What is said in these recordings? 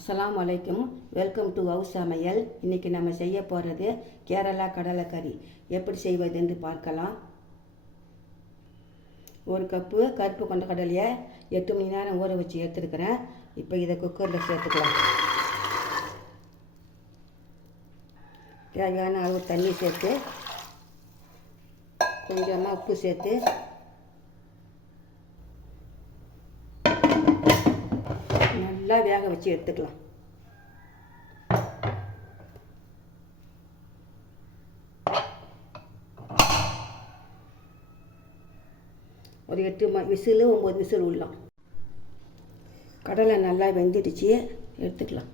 அஸ்லாம் வலைக்கும் welcome to house சமையல் இன்றைக்கி நம்ம செய்ய போகிறது கேரளா கடலைக்கறி. எப்படி செய்வது என்று பார்க்கலாம். ஒரு கப்பு கருப்பு கொண்ட கடலையை எட்டு மணி நேரம் ஊற வச்சு எடுத்துருக்கிறேன். இப்போ இதை குக்கரில் சேர்த்துக்கலாம். தேவையான அளவு தண்ணி சேர்த்து கொஞ்சமாக உப்பு சேர்த்து நல்லா வேக வச்சு எடுத்துக்கலாம். ஒரு எட்டு ம விசில் ஒம்பது விசில் விடலாம் கடலை நல்லா வெந்துடுச்சு எடுத்துக்கலாம்.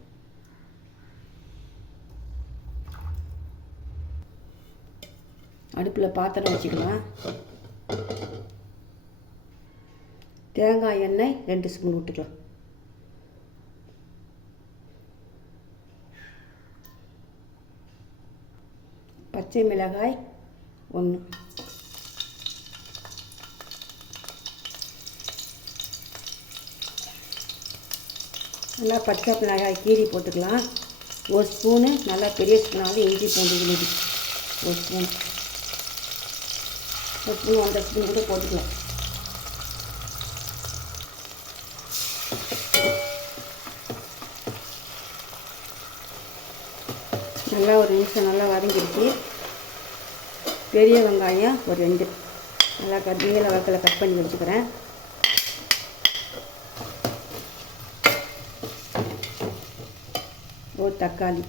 அடுப்பில் பாத்திரம் வச்சுக்கலாம். தேங்காய் எண்ணெய் ரெண்டு ஸ்பூன் விட்டுக்கலாம் பச்சை மிளகாய் ஒன்று நல்லா பச்சை மிளகாய் கீரி போட்டுக்கலாம். ஒரு ஸ்பூனு நல்லா பெரிய ஸ்பூனாவது இஞ்சி பூண்டு விழுது ஒரு ஸ்பூன். ஒரு ஸ்பூன் ஒன்றரை ஸ்பூன் கூட போட்டுக்கலாம். நல்லா ஒரு நிமிஷம் நல்லா வதங்கிடுச்சு. பெரிய வெங்காயம் ஒரு ரெண்டு. நல்லா கட் நீள வழக்கில் கட் பண்ணி வச்சுக்கிறேன். ஒரு தக்காளி.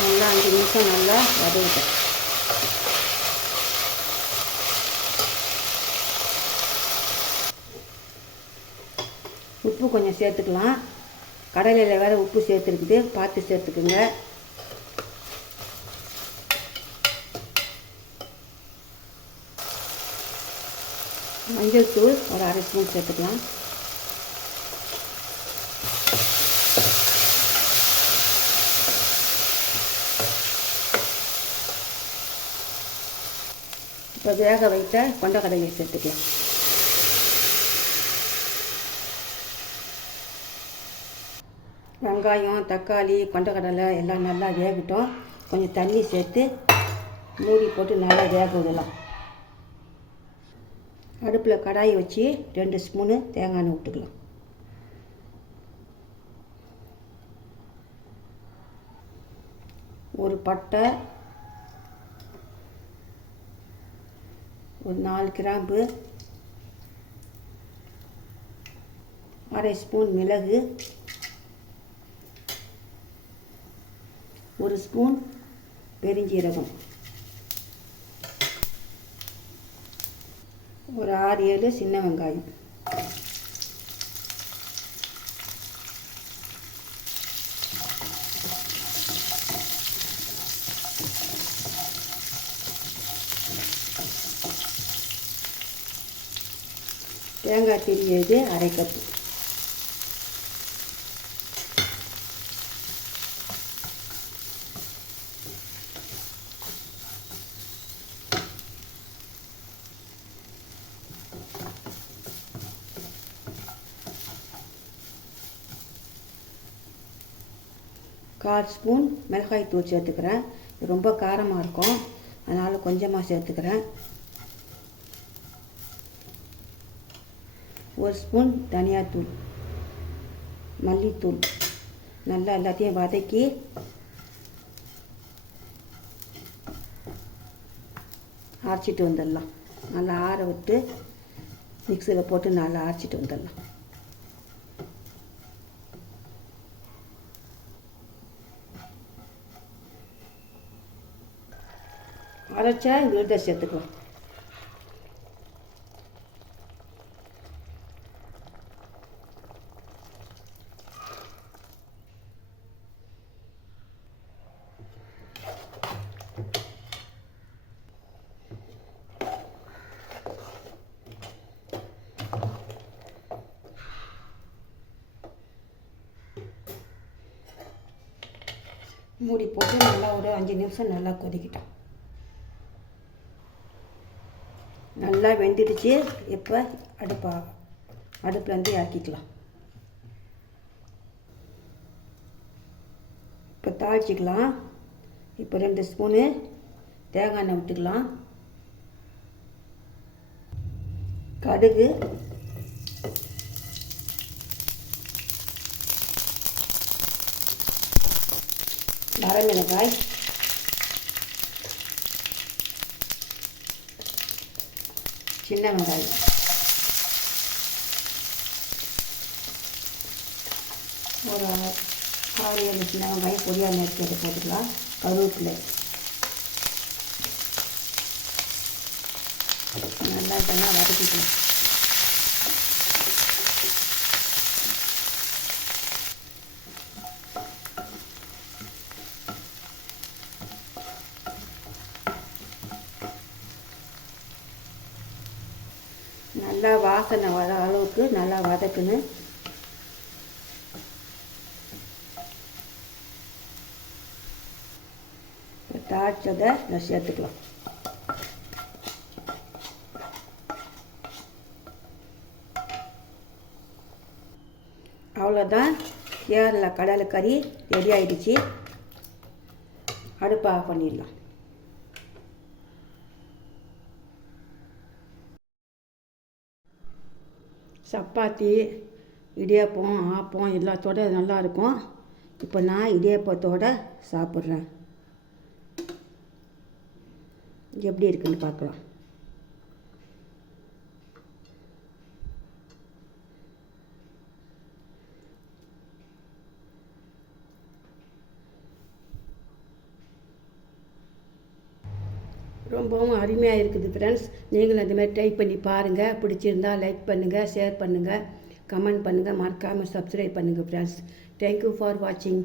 நல்லா அஞ்சு நிமிஷம் நல்லா வதக்கிட்டேன். உப்பு கொஞ்சம் சேர்த்துக்கலாம். கடலையில் வேறு உப்பு சேர்த்துருக்குது. பார்த்து சேர்த்துக்குங்க. மஞ்சள் தூள் ஒரு அரை ஸ்பூன் சேர்த்துக்கலாம். இப்போ வேக வைத்த கொண்டக்கடலை சேர்த்துக்கலாம். வெங்காயம் தக்காளி கொண்டக்கடலை எல்லாம் நல்லா வேகட்டும். கொஞ்சம் தண்ணி சேர்த்து மூடி போட்டு நல்லா வேக விடலாம். அடுப்பில் கடாயை வச்சு ரெண்டு ஸ்பூனு தேங்காய் எண்ணெய் விட்டுக்கலாம். ஒரு பட்டை ஒரு நாலு கிராம்பு அரை ஸ்பூன் மிளகு ஒரு ஸ்பூன் பெருஞ்சீரகம். ஒரு ஆறு ஏழு சின்ன வெங்காயம். தேங்காய் திரியது அரை கப்பு கால் ஸ்பூன் மிளகாய்த்தூள் சேர்த்துக்கிறேன். இது ரொம்ப காரமாக இருக்கும். அதனால் கொஞ்சமாக சேர்த்துக்கிறேன். ஒரு ஸ்பூன் தனியாத்தூள். மல்லித்தூள். நல்லா எல்லாத்தையும் வதக்கி அரைச்சிட்டு வந்துடலாம். நல்லா ஆற விட்டு மிக்சியில் போட்டு நல்லா அரைச்சிட்டு வந்துடலாம். அரைச்சா விழுத சேர்த்துக்கலாம். மூடி போட்டு நல்லா ஒரு அஞ்சு நிமிஷம் நல்லா கொதிக்கிட்டோம். நல்லா வெந்துடுச்சு. இப்போ அடுப்பா அடுப்புலேருந்து இறக்கிக்கலாம். இப்போ தாளிச்சிக்கலாம். இப்போ ரெண்டு ஸ்பூனு தேங்காய் எண்ணெய் விட்டுக்கலாம். கடுகு. வரமிளகாய். சின்ன வெங்காயம். ஒரு ஆறு ஏழு சின்ன வெங்காயம் பொடியாக நறுக்கி அதை போட்டுக்கலாம். கருவேப்பிலை. நல்லா இதெல்லாம் வதக்கிக்கலாம். நல்லா வாசனை வர அளவுக்கு நல்லா வதக்கணும் இப்போ நான் சேர்த்துக்கலாம். அவ்வளோதான். கேரளா கடலைக்கறி ரெடி ஆயிடுச்சு. அடுப்பாக ஆஃப் பண்ணிடலாம். சப்பாத்தி இடியாப்பம் ஆப்பம் எல்லாத்தோட நல்லாயிருக்கும் இப்போ நான் இடியாப்பத்தோட சாப்பிட்றேன். எப்படி இருக்குன்னு பார்க்கலாம். ரொம்பவும் அருமையாக இருக்குது ஃப்ரெண்ட்ஸ் நீங்களும் இந்த ட்ரை பண்ணி பாருங்கள் பிடிச்சிருந்தா லைக் பண்ணுங்கள் ஷேர் பண்ணுங்கள் கமெண்ட் பண்ணுங்கள் மறக்காமல் சப்ஸ்கிரைப் பண்ணுங்கள் ஃப்ரெண்ட்ஸ் தேங்க்யூ ஃபார் வாட்சிங்